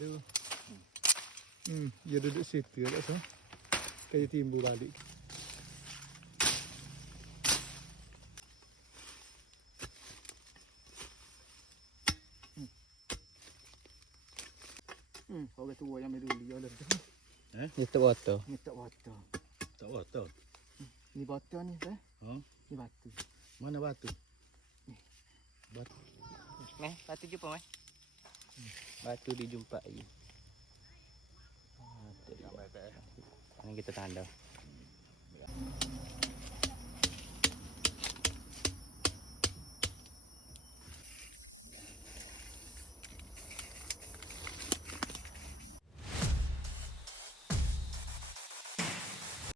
tu. Dia duduk situ tak sah. Kayak timbul balik. Orang tua yang dulu dia ada tu. Ni tak water. Ni tak water. Tak water. Ni batu ni sah. Ni batu. Mana batu? Batu jumpa mai. Batu dijumpai. Yang kita tanda.